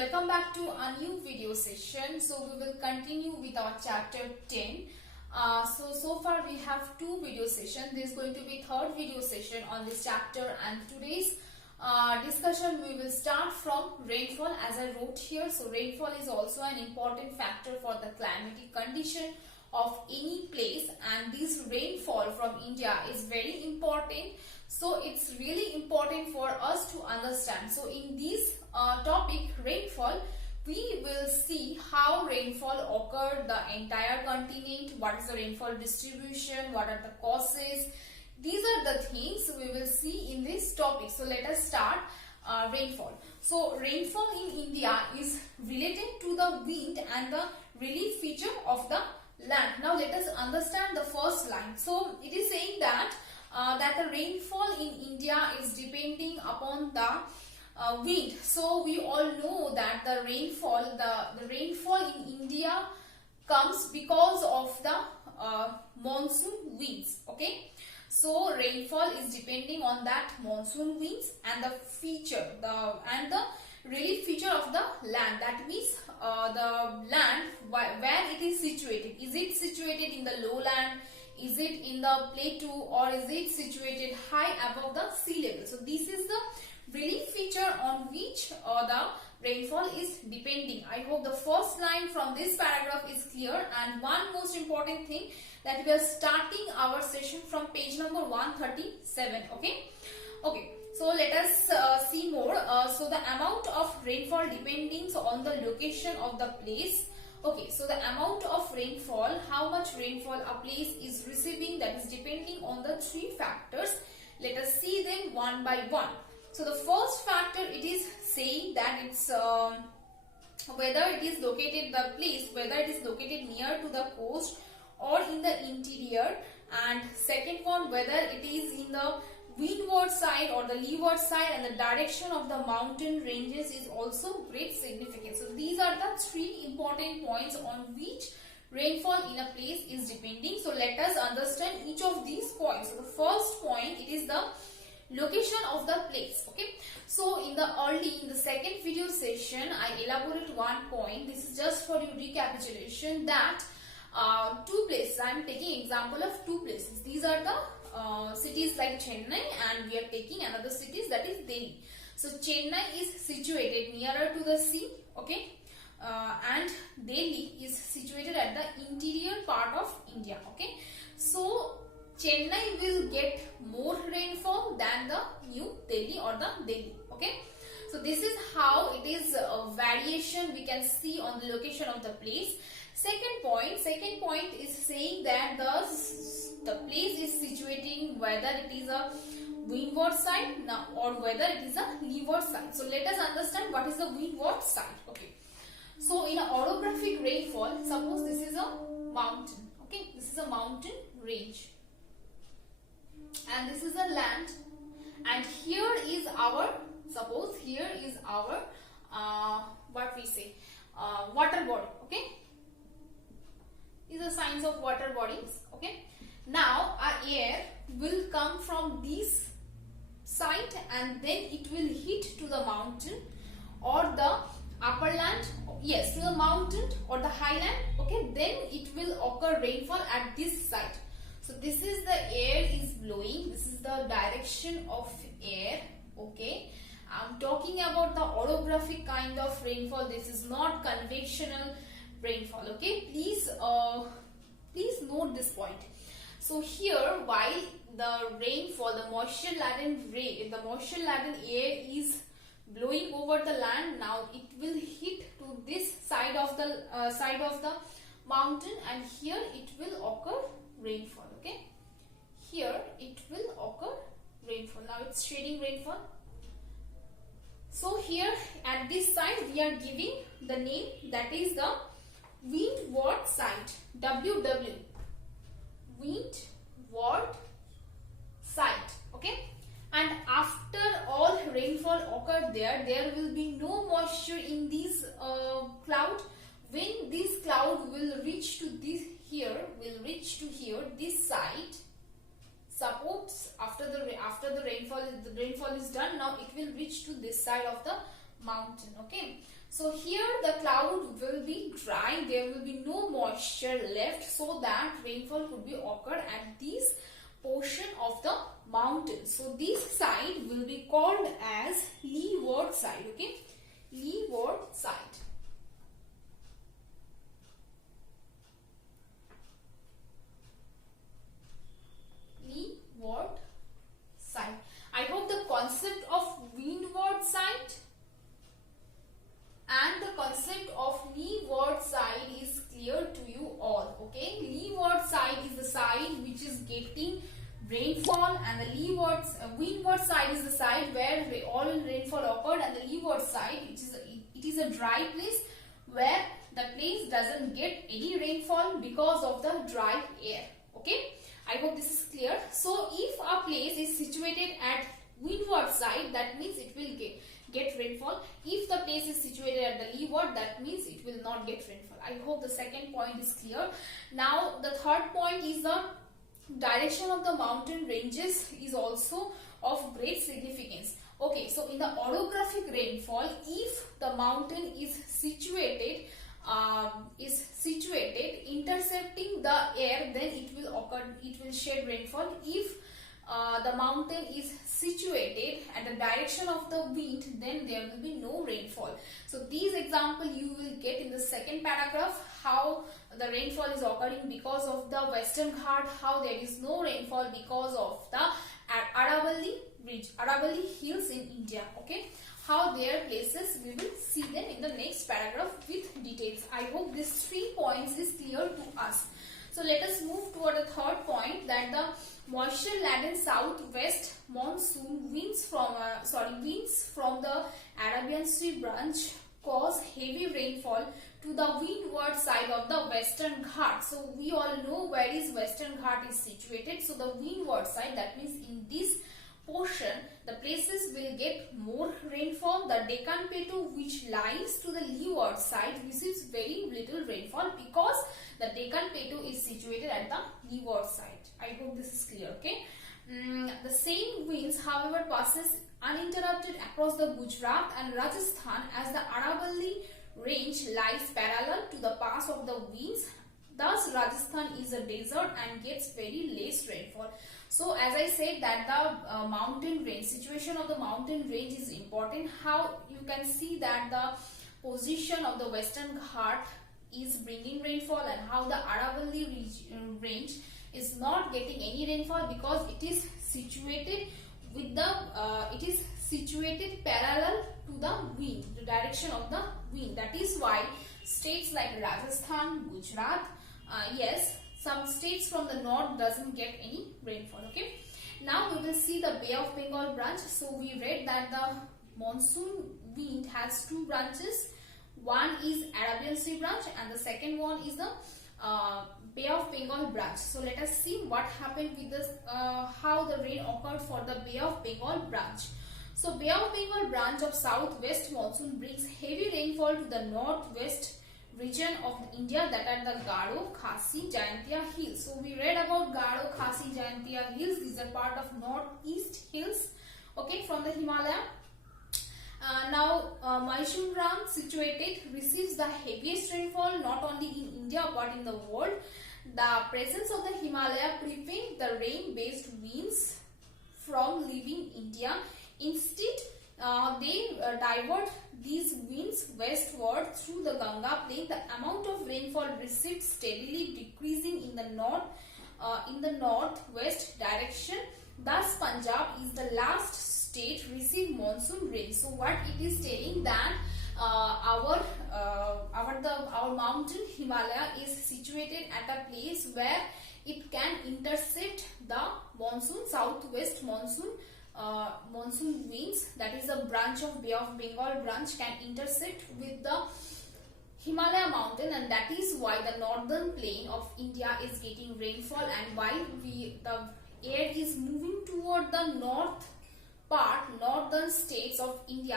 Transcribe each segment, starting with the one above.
welcome back to a new video session. So we will continue with our chapter 10. So far we have two video sessions. This is going to be third video session on this chapter, and today's discussion we will start from rainfall as I wrote here. So rainfall is also an important factor for the climatic condition of any place, and this rainfall from India is very important. So it's really important for us to understand. So in this topic rainfall, we will see how rainfall occurred the entire continent, what is the rainfall distribution, what are the causes. These are the things we will see in this topic. So let us start rainfall. So rainfall in India is related to the wind and the relief feature of the land. Now let us understand the first line. So it is saying that the rainfall in India is depending upon the wind. So we all know that the rainfall in India comes because of the monsoon winds. Okay, so rainfall is depending on that monsoon winds and the relief feature of the land. That means the land where it is situated. Is it situated in the lowland? Is it in the plateau, or is it situated high above the sea level? So this is the relief feature on which the rainfall is depending. I hope the first line from this paragraph is clear. And one most important thing, that we are starting our session from page number 137. Okay, so let us see more. So the amount of rainfall depending on the location of the place. Okay, so the amount of rainfall, how much rainfall a place is receiving, that is depending on the three factors. Let us see them one by one. So the first factor, it is saying that it's whether it is located, the place, whether it is located near to the coast or in the interior. And second one, whether it is in the windward side or the leeward side, and the direction of the mountain ranges is also great significance. So these are the three important points on which rainfall in a place is depending. So let us understand each of these points. So the first point, it is the location of the place. Okay, so in the second video session I elaborate one point. This is just for your recapitulation, that two places. I am taking example of two places. These are the cities like Chennai, and we are taking another cities, that is Delhi. So Chennai is situated nearer to the sea, okay, and Delhi is situated at the interior part of India. Okay, so Chennai will get more rainfall than the New Delhi or the Delhi. Okay, so this is how it is a variation we can see on the location of the place. Second point is saying that the place is situating whether it is a windward side or whether it is a leeward side. So let us understand what is the windward side. Okay, so in a orographic rainfall, suppose this is a mountain. Okay, this is a mountain range, and this is a land, and here is our, suppose here is our what we say water body. Okay, these are signs of water bodies. Okay, now our air will come from this side and then it will hit to the mountain or the upper land, yes, to the mountain or the highland. Okay, then it will occur rainfall at this side. So this is the air is blowing, this is the direction of air. Okay, I'm talking about the orographic kind of rainfall. This is not convectional rainfall. Okay, please note this point. So here, while the rainfall, the moisture laden air is blowing over the land, now it will hit to this side of the mountain, and here it will occur rainfall. Okay, here it will occur rainfall. Now it's shading rainfall. So here at this side we are giving the name, that is the windward side, WW, windward side. Okay, and after all rainfall occurred there will be no moisture in this cloud. When this cloud will reach to this here, this side, suppose after the rainfall is done, now it will reach to this side of the mountain. Okay, So here the cloud will be dry, there will be no moisture left, so that rainfall could be occur at this portion of the mountain. So this side will be called as leeward side, okay, leeward side. Leeward side. I hope the concept of windward side and the concept of leeward side is clear to you all, okay. Leeward side is the side which is getting rainfall, and the windward side is the side where all rainfall occurred, and the leeward side it is a dry place where the place doesn't get any rainfall because of the dry air, okay. I hope this is clear. So if a place is situated at windward side, that means it will get rainfall. If the place is situated at the leeward, that means it will not get rainfall. I hope the second point is clear. Now the third point is the direction of the mountain ranges is also of great significance. Okay, so in the orographic rainfall, if the mountain is situated intercepting the air, then it will shed rainfall. If the mountain is situated at the direction of the wind, then there will be no rainfall. So these example you will get in the second paragraph, how the rainfall is occurring because of the Western Ghat, how there is no rainfall because of the Aravalli ridge, Aravalli hills in India, okay. How their places, we will see them in the next paragraph with details. I hope these 3 points is clear to us. So let us move toward the third point, that the moisture laden southwest monsoon winds from the Arabian Sea branch cause heavy rainfall to the windward side of the Western Ghat. So we all know where is Western Ghat is situated. So the windward side, that means in this portion the places will get more rainfall. The Deccan Plateau, which lies to the leeward side, receives very little rainfall because the Deccan Plateau is situated at the leeward side. I hope this is clear, okay. The same winds, however, passes uninterrupted across the Gujarat and Rajasthan, as the Aravalli range lies parallel to the path of the winds. Thus Rajasthan is a desert and gets very less rainfall. So as I said that the mountain range, situation of the mountain range is important. How you can see that the position of the Western Ghat is bringing rainfall, and how the Aravalli range is not getting any rainfall because it is situated with the parallel to the wind, the direction of the wind. That is why states like Rajasthan, Gujarat, yes, some states from the north doesn't get any rainfall, okay. Now we will see the Bay of Bengal branch. So we read that the monsoon wind has 2 branches. One is Arabian Sea branch and the second one is the Bay of Bengal branch. So let us see what happened with this, how the rain occurred for the Bay of Bengal branch. So Bay of Bengal branch of southwest monsoon brings heavy rainfall to the northwest region of India, that are the Garo, Khasi, Jaintia hills. So we read about Garo, Khasi, Jaintia hills. These are part of northeast hills, okay, from the Himalaya. Now Mysore situated receives the heaviest rainfall not only in India but in the world. The presence of the Himalaya prevents the rain-based winds from leaving India. Instead, they divert these winds westward through the Ganga plain. The amount of rainfall received steadily decreasing in the northwest direction. Thus, Punjab is the last state receive monsoon rain. So, what it is telling that our mountain Himalaya is situated at a place where it can intercept the monsoon, southwest monsoon winds. That is a branch of Bay of Bengal branch can intercept with the Himalaya mountain, and that is why the northern plain of India is getting rainfall, and while the air is moving toward the northern states of India,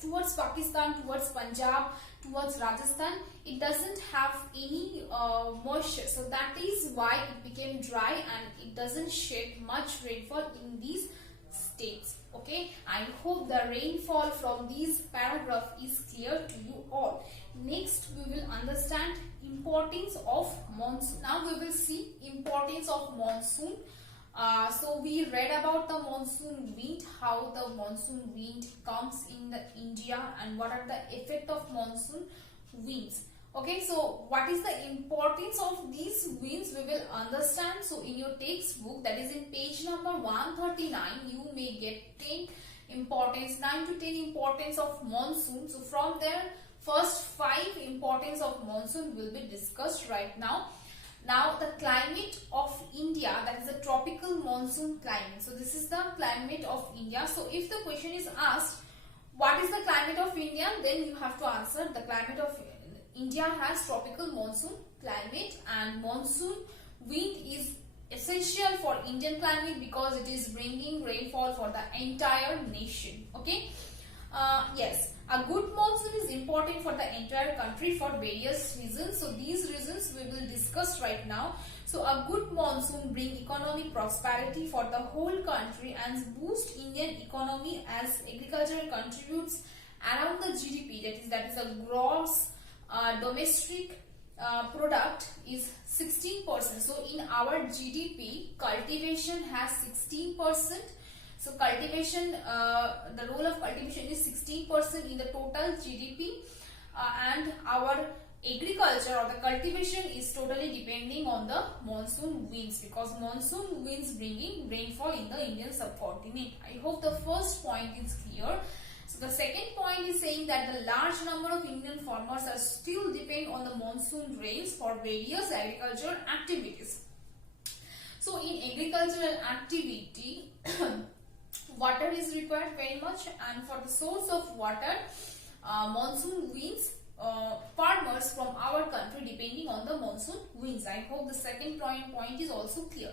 towards Pakistan, towards Punjab, towards Rajasthan, it doesn't have any moisture. So that is why it became dry and it doesn't shed much rainfall in these states. Okay, I hope the rainfall from this paragraph is clear to you all. Next, we will understand importance of monsoon. Now we will see importance of monsoon. So we read about the monsoon wind, how the monsoon wind comes in the India and what are the effect of monsoon winds. Okay, so what is the importance of these winds we will understand. So in your textbook, that is in page number 139, you may get 10 importance, 9 to 10 importance of monsoon. So from there, first 5 importance of monsoon will be discussed right now. Now the climate of India, that is a tropical monsoon climate. So this is the climate of India. So if the question is asked, what is the climate of India? Then you have to answer the climate of India has tropical monsoon climate, and monsoon wind is essential for Indian climate because it is bringing rainfall for the entire nation. Okay. Yes, a good monsoon is important for the entire country for various reasons. So these reasons we will discuss right now. So a good monsoon bring economic prosperity for the whole country and boost Indian economy as agriculture contributes around the GDP, that is a gross domestic product is 16%. So in our GDP, cultivation has 16%. So cultivation, the role of cultivation is 16% in the total GDP, and our agriculture or the cultivation is totally depending on the monsoon winds, because monsoon winds bringing rainfall in the Indian subcontinent. I hope the first point is clear. So the second point is saying that the large number of Indian farmers are still depend on the monsoon rains for various agricultural activities. So in agricultural activity, water is required very much, and for the source of water, monsoon winds, farmers from our country depending on the monsoon winds. I hope the second point is also clear.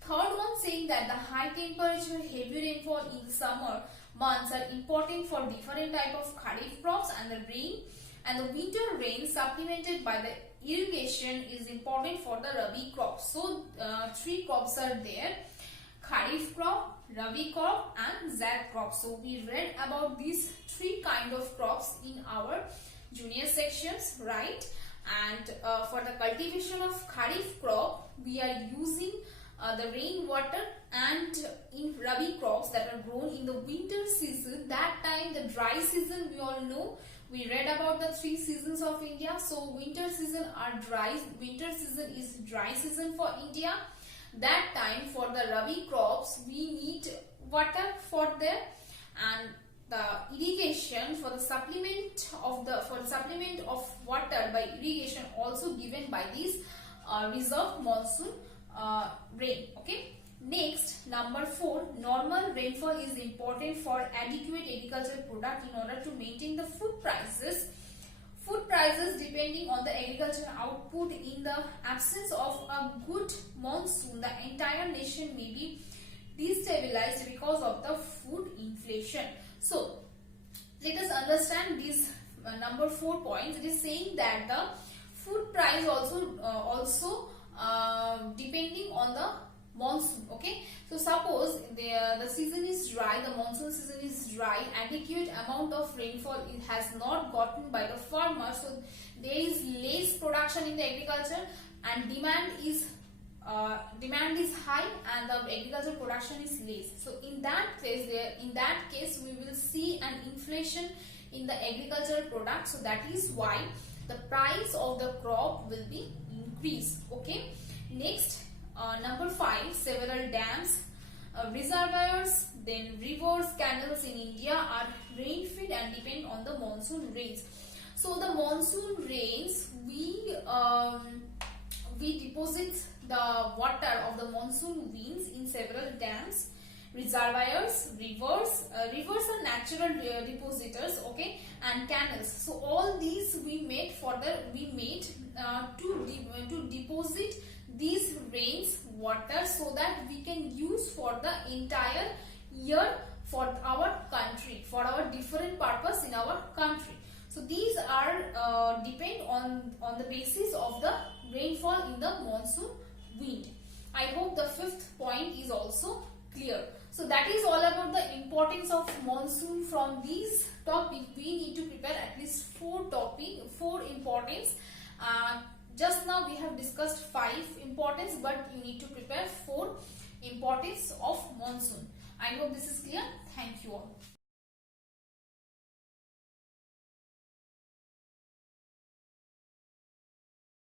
Third one saying that the high temperature, heavy rainfall in the summer months are important for different type of kharif crops, and the rain and the winter rain supplemented by the irrigation is important for the rabi crops. So 3 crops are there: kharif crop, rabi crop and zaid crop. So we read about these 3 kind of crops in our junior sections, right? And for the cultivation of kharif crop, we are using the rainwater, and in rabi crops that are grown in the winter season, that time the dry season, we all know, we read about the 3 seasons of India. So winter season are dry, winter season is dry season for India. That time for the rabi crops we need water for them, and the irrigation for the supplement of water by irrigation also given by this reserved monsoon rain. Okay. Next, number 4, normal rainfall is important for adequate agricultural product in order to maintain the food prices. Food prices depending on the agricultural output. In the absence of a good monsoon, the entire nation may be destabilized because of the food inflation. So let us understand these number 4 points. It is saying that the food price also depending on the monsoon. Okay, so suppose the season is dry, the monsoon season is dry, adequate amount of rainfall it has not gotten by the farmer, so there is less production in the agriculture, and demand is high and the agricultural production is less. So in that case we will see an inflation in the agricultural product. So that is why the price of the crop will be increased. Okay. Next, number 5, several dams, reservoirs, then rivers, canals in India are rain fed and depend on the monsoon rains. So the monsoon rains, we deposit the water of the monsoon winds in several dams, reservoirs, rivers. Rivers are natural depositors, okay, and canals. So all these we made to deposit these rains water, so that we can use for the entire year for our country, for our different purpose in our country. So these are depend on the basis of the rainfall in the monsoon wind. I hope the 5th point is also clear. So that is all about the importance of monsoon. From these topic we need to prepare at least four importance. Just now we have discussed 5 importance, but you need to prepare 4 importance of monsoon. I hope this is clear. Thank you all.